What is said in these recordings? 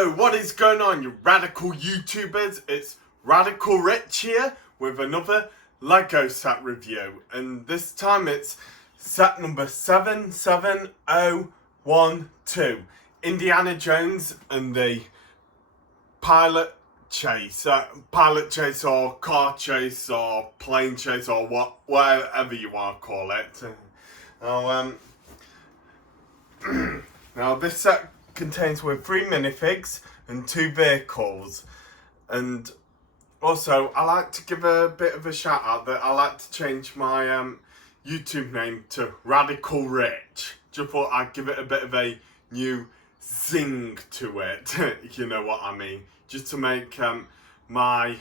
Yo, what is going on, you radical YouTubers? It's Radical Rich here with another Lego set review, and this time it's set number 77012, Indiana Jones and the pilot chase or car chase or plane chase or whatever you want to call it. Now this set contains with 3 minifigs and 2 vehicles, and also I like to give a bit of a shout out that I like to change my YouTube name to Radical Rich. Just thought I'd give it a bit of a new zing to it, you know what I mean, just to make my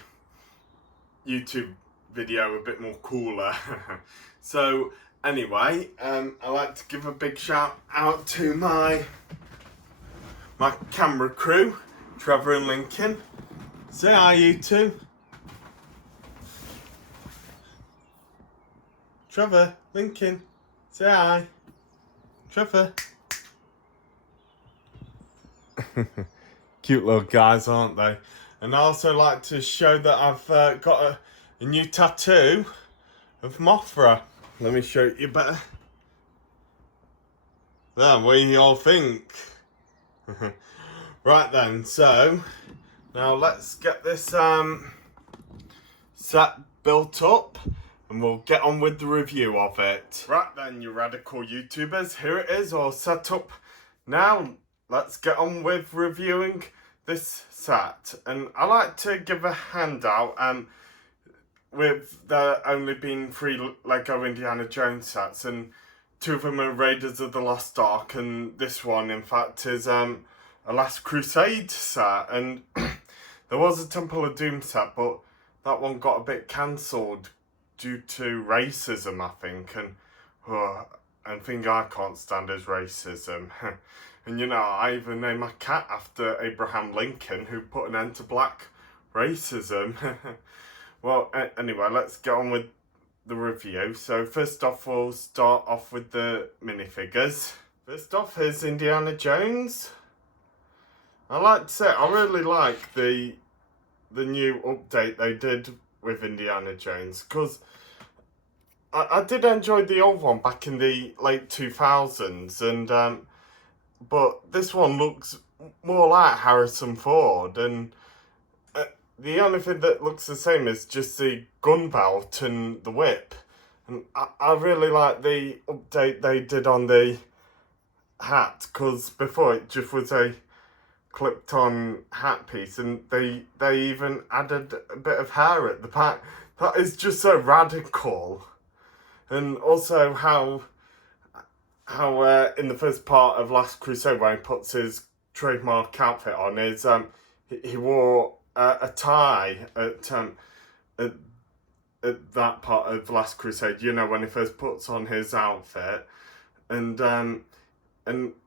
YouTube video a bit more cooler. So anyway, I like to give a big shout out to my camera crew, Trevor and Lincoln. Say hi, you two. Trevor, Lincoln, say hi. Trevor. Cute little guys, aren't they? And I also like to show that I've got a new tattoo of Mothra. Let me show you better. There, what do you all think? Right then, so now let's get this set built up and we'll get on with the review of it. Right then, you radical YouTubers, here it is all set up. Now let's get on with reviewing this set, and I like to give a handout with there only being 3 Lego Indiana Jones sets, and 2 of them are Raiders of the Lost Ark, and this one in fact is a Last Crusade set. And there was a Temple of Doom set, but that one got a bit cancelled due to racism, I think, and and thing I can't stand is racism. And you know, I even named my cat after Abraham Lincoln, who put an end to black racism. Well, anyway, let's get on with the review. So first off, we'll start off with the minifigures. First off is Indiana Jones. I like to say, I really like the new update they did with Indiana Jones, because I did enjoy the old one back in the late 2000s, and but this one looks more like Harrison Ford, and the only thing that looks the same is just the gun belt and the whip. And I really like the update they did on the hat, because before it just was a clipped on hat piece, and they even added a bit of hair at the back. That is just so radical. And also how in the first part of Last Crusade, when he puts his trademark outfit on, is he wore a tie at that part of Last Crusade, you know, when he first puts on his outfit, and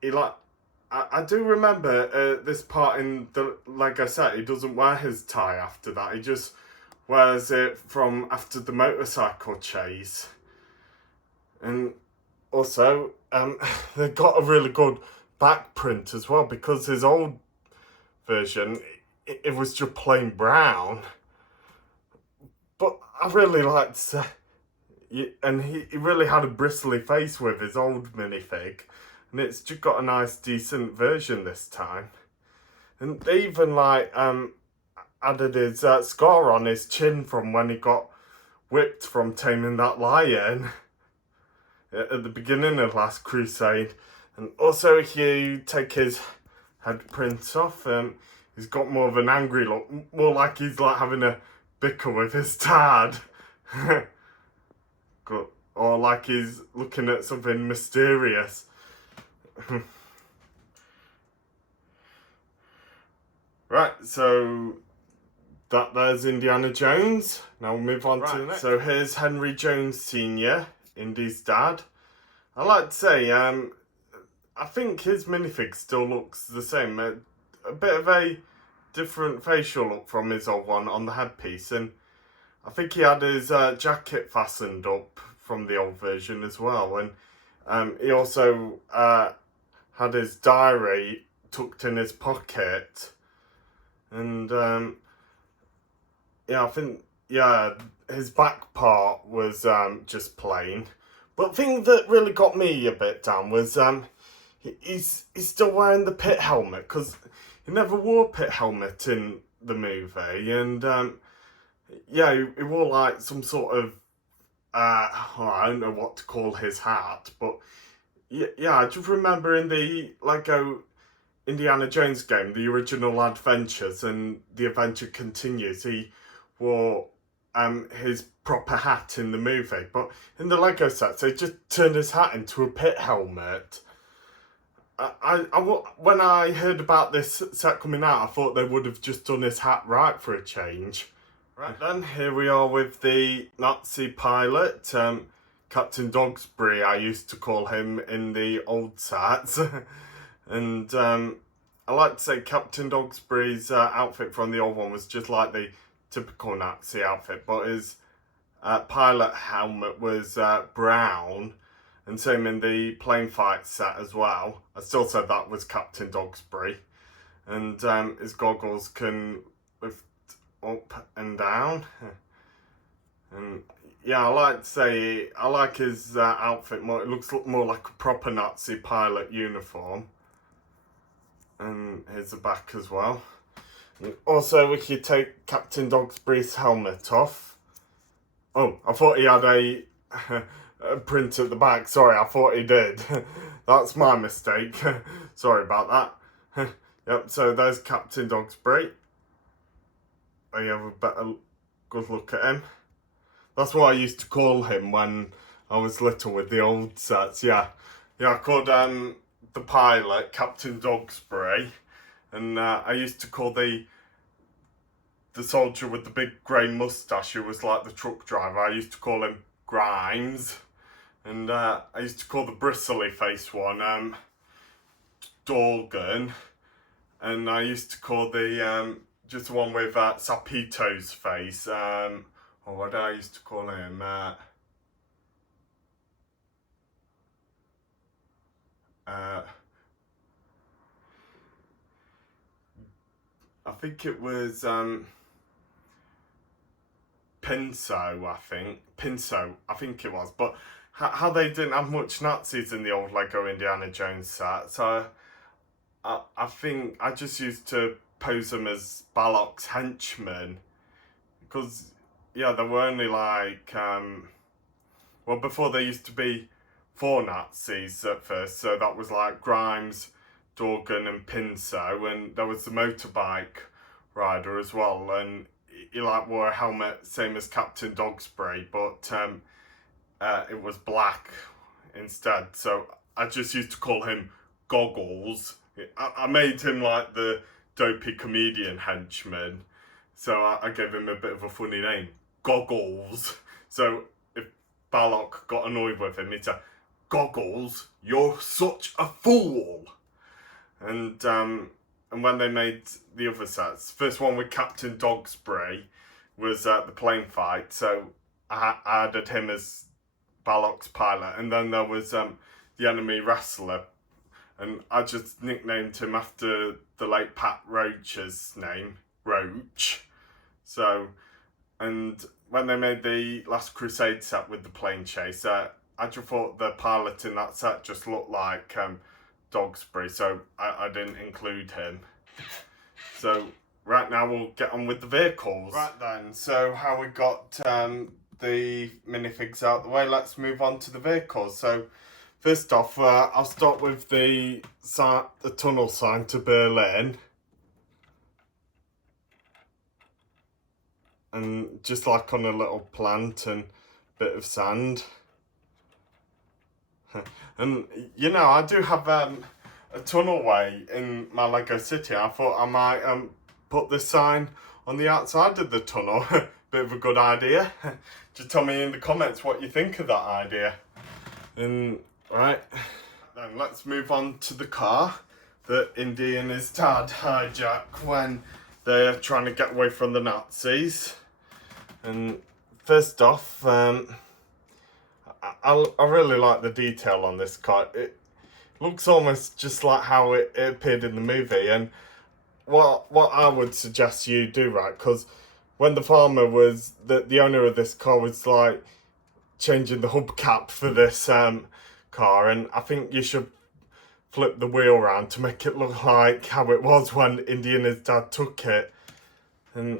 he like, I do remember this part in the Lego set, he doesn't wear his tie after that, he just wears it from after the motorcycle chase. And also, they got a really good back print as well, because his old version, it was just plain brown. But I really liked to, and he really had a bristly face with his old minifig, and it's just got a nice decent version this time. And they even like added his scar on his chin from when he got whipped from taming that lion at the beginning of Last Crusade. And also, if you take his head print off, he's got more of an angry look, more like he's like having a bicker with his dad. Or like he's looking at something mysterious. Right, so there's Indiana Jones. Now we'll move on to the next. So here's Henry Jones Sr., Indy's dad. I like to say, I think his minifig still looks the same. A bit of a different facial look from his old one on the headpiece, and I think he had his jacket fastened up from the old version as well, and he also had his diary tucked in his pocket And yeah, I think, yeah, his back part was just plain. But the thing that really got me a bit down was he's still wearing the pit helmet, because he never wore a pit helmet in the movie. And yeah, he wore like some sort of I don't know what to call his hat, but yeah, I just remember in the Lego Indiana Jones game, the original Adventures, and the adventure continues, he wore his proper hat in the movie, but in the Lego sets, they just turned his hat into a pit helmet. When I heard about this set coming out, I thought they would have just done his hat right for a change. Right then, here we are with the Nazi pilot, Captain Dogsbury, I used to call him in the old sets. And I like to say Captain Dogsbury's outfit from the old one was just like the typical Nazi outfit, but his pilot helmet was brown, and same in the plane fight set as well. I still said that was Captain Dogsbury. And his goggles can lift up and down. And yeah, I like to say, I like his outfit more. It looks more like a proper Nazi pilot uniform. And here's the back as well. And also, we could take Captain Dogsbury's helmet off. Oh, I thought he had a print at the back. Sorry, I thought he did. That's my mistake. Sorry about that. Yep, so there's Captain Dogsbury. There you have a better good look at him. That's what I used to call him when I was little with the old sets. Yeah, I called the pilot Captain Dogsbury, and I used to call the soldier with the big grey moustache who was like the truck driver, I used to call him Grimes. And I used to call the bristly face one Dorgan. And I used to call the just the one with Sapito's face, or what did I used to call him? I think it was Pinso, I think it was. But how they didn't have much Nazis in the old Lego Indiana Jones set, so I think I just used to pose them as Balok's henchmen, because yeah, there were only like well, before there used to be 4 Nazis at first, so that was like Grimes, Dorgan and Pinso, and there was the motorbike rider as well, and he like wore a helmet same as Captain Dogsbury, but it was black instead, so I just used to call him Goggles. I made him like the dopey comedian henchman, so I gave him a bit of a funny name, Goggles. So if Balok got annoyed with him, he'd say, Goggles, you're such a fool. And when they made the other sets, first one with Captain Dogsbury was the plane fight, so I added him as Balok's pilot, and then there was the enemy wrestler, and I just nicknamed him after the late Pat Roach's name, Roach. So, and when they made the last Crusade set with the plane chase, I just thought the pilot in that set just looked like Dogsbury, so I didn't include him. So right now we'll get on with the vehicles. Right then, so how we got the minifigs out the way, let's move on to the vehicles. So first off, I'll start with the tunnel sign to Berlin. And just like on a little plant and bit of sand. And you know, I do have a tunnelway in my Lego city. I thought I might put this sign on the outside of the tunnel. Bit of a good idea. Just tell me in the comments what you think of that idea. And right, then let's move on to the car that Indy and his dad hijack when they're trying to get away from the Nazis. And first off, I really like the detail on this car. It looks almost just like how it appeared in the movie, and what I would suggest you do, right? Because when the farmer was the owner of this car was like changing the hubcap for this car, and I think you should flip the wheel around to make it look like how it was when Indy and his dad took it. And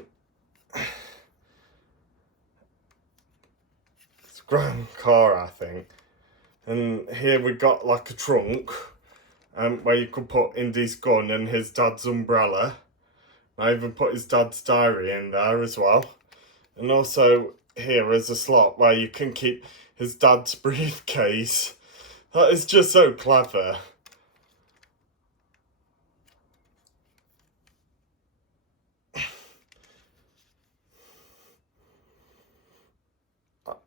it's a grand car, I think. And here we got like a trunk where you could put Indy's gun and his dad's umbrella. I even put his dad's diary in there as well. And also here is a slot where you can keep his dad's briefcase. That is just so clever.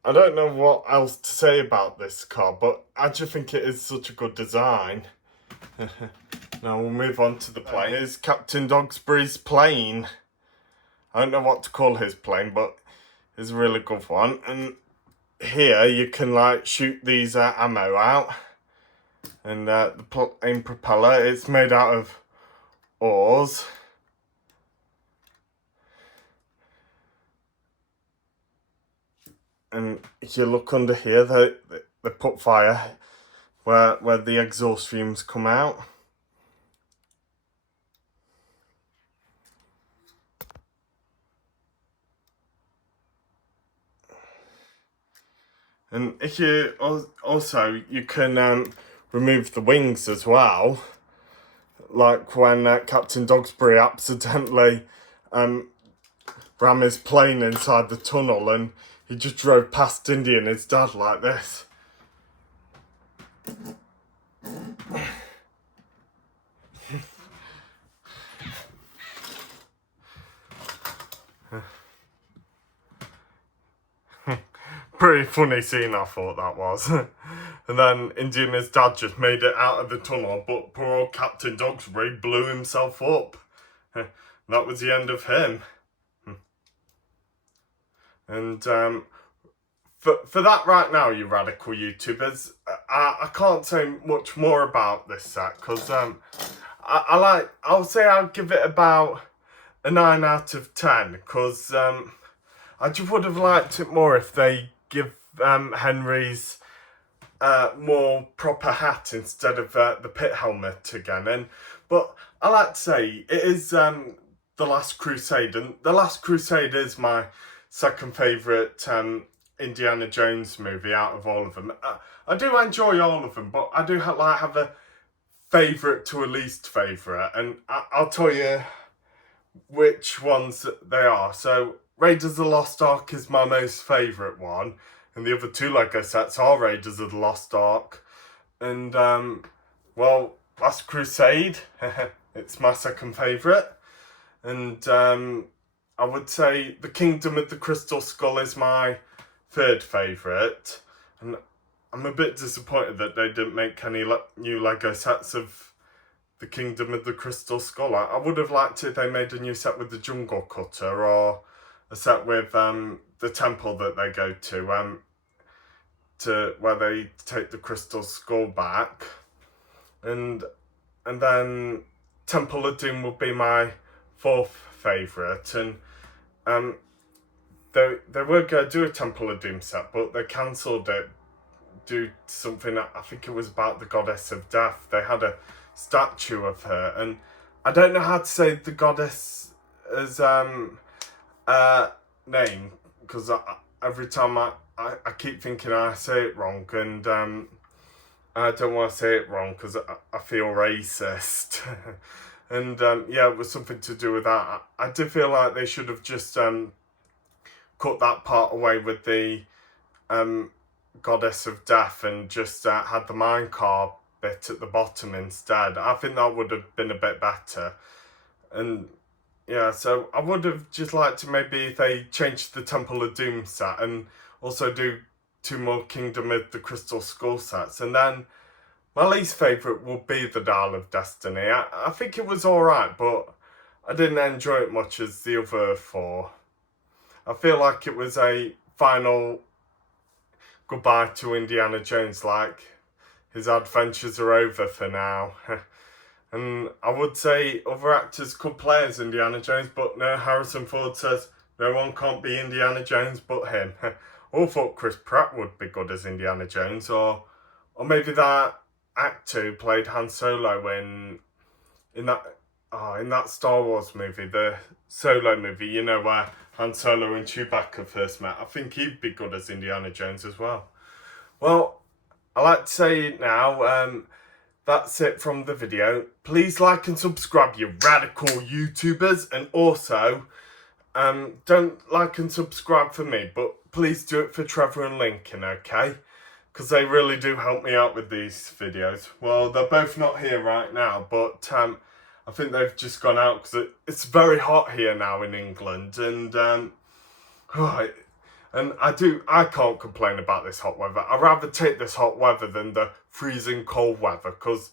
I don't know what else to say about this car, but I just think it is such a good design. Now we'll move on to the plane. Here's Captain Dogsbury's plane. I don't know what to call his plane, but it's a really good one. And here you can like shoot these ammo out. And the plane propeller, it's made out of oars. And if you look under here, they put fire where the exhaust fumes come out. And if you also you can remove the wings as well, like when Captain Dogsbury accidentally ram his plane inside the tunnel and he just drove past Indy and his dad like this. Pretty funny scene, I thought that was. And then Indy and his dad just made it out of the tunnel, but poor old Captain Dogsbury blew himself up. That was the end of him. And for that right now, you radical YouTubers, I can't say much more about this set, because I'll say I'll give it about a 9 out of 10, because I just would have liked it more if they give Henry's more proper hat instead of the pit helmet again. But I like to say it is The Last Crusade, and The Last Crusade is my second favourite Indiana Jones movie out of all of them. I do enjoy all of them, but I do have a favourite to a least favourite, and I'll tell you which ones they are. So Raiders of the Lost Ark is my most favourite one, and the other two Lego sets are Raiders of the Lost Ark. And well, Last Crusade, it's my second favourite. And I would say The Kingdom of the Crystal Skull is my third favourite. And I'm a bit disappointed that they didn't make any new Lego sets of The Kingdom of the Crystal Skull. I would have liked it if they made a new set with the Jungle Cutter, or a set with the temple that they go to where they take the Crystal Skull back. And then Temple of Doom would be my fourth favourite. And they were going to do a Temple of Doom set, but they cancelled it due to something, I think it was about the Goddess of Death. They had a statue of her, and I don't know how to say the goddess as name, because every time I keep thinking I say it wrong, and I don't want to say it wrong because I feel racist. And yeah, it was something to do with that. I did feel like they should have just cut that part away with the Goddess of Death and just had the minecart bit at the bottom instead. I think that would have been a bit better. And yeah, so I would have just liked to maybe if they changed the Temple of Doom set and also do 2 more Kingdom of the Crystal Skull sets. And then my least favourite would be the Dial of Destiny. I think it was alright, but I didn't enjoy it much as the other 4. I feel like it was a final goodbye to Indiana Jones, like his adventures are over for now. And I would say other actors could play as Indiana Jones, but no, Harrison Ford says no one can't be Indiana Jones but him. I thought Chris Pratt would be good as Indiana Jones, or maybe that actor who played Han Solo in that Star Wars movie, the Solo movie, you know, where Han Solo and Chewbacca first met. I think he'd be good as Indiana Jones as well. Well, I like to say now, that's it from the video. Please like and subscribe, you radical YouTubers, and also don't like and subscribe for me, but please do it for Trevor and Lincoln, okay? Because they really do help me out with these videos. Well, they're both not here right now, but I think they've just gone out because it's very hot here now in England, and I can't complain about this hot weather. I'd rather take this hot weather than the freezing cold weather, because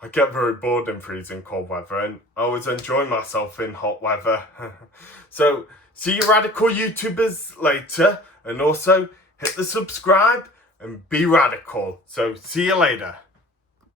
I get very bored in freezing cold weather, and I always enjoy myself in hot weather. So, see you radical YouTubers later, and also hit the subscribe and be radical. So, see you later.